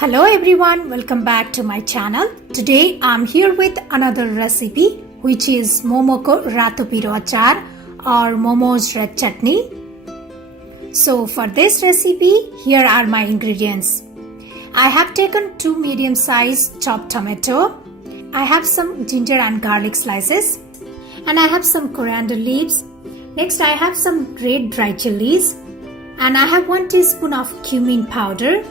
Hello everyone, welcome back to my channel. Today I'm here with another recipe which is Momoko Ratupiro Achar or Momo's red chutney. So for this recipe, here are my ingredients. I have taken 2 medium-sized chopped tomato. I have some ginger and garlic slices. And I have some coriander leaves. Next I have some red dry chilies. And I have 1 teaspoon of cumin powder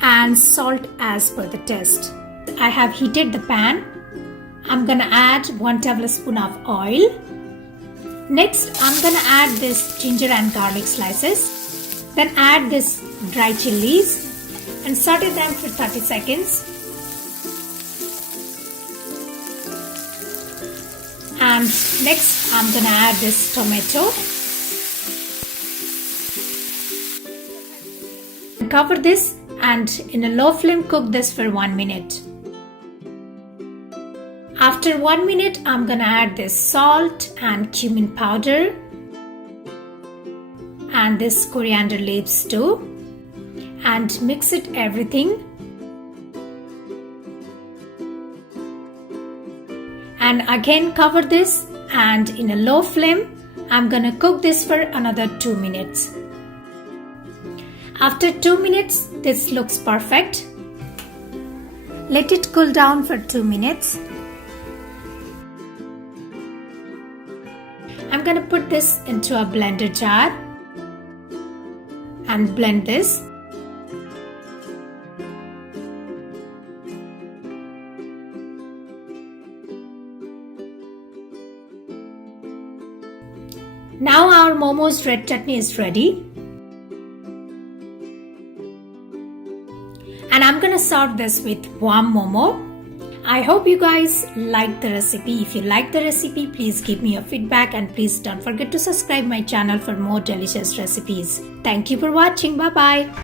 and salt as per the taste. I have heated the pan. I'm gonna add 1 tablespoon of oil. Next, I'm gonna add this ginger and garlic slices. Then add this dry chilies and saute them for 30 seconds. And next, I'm gonna add this tomato. Cover this and in a low flame cook this for 1 minute. After 1 minute, I'm gonna add this salt and cumin powder and this coriander leaves too and mix it everything. And again cover this and in a low flame, I'm gonna cook this for another 2 minutes. After 2 minutes, this looks perfect. Let it cool down for 2 minutes. I'm gonna put this into a blender jar and blend this. Now our Momo's red chutney is ready. And I'm gonna serve this with warm momo. I hope you guys liked the recipe. If you like the recipe, please give me your feedback and please don't forget to subscribe my channel for more delicious recipes. Thank you for watching. Bye bye.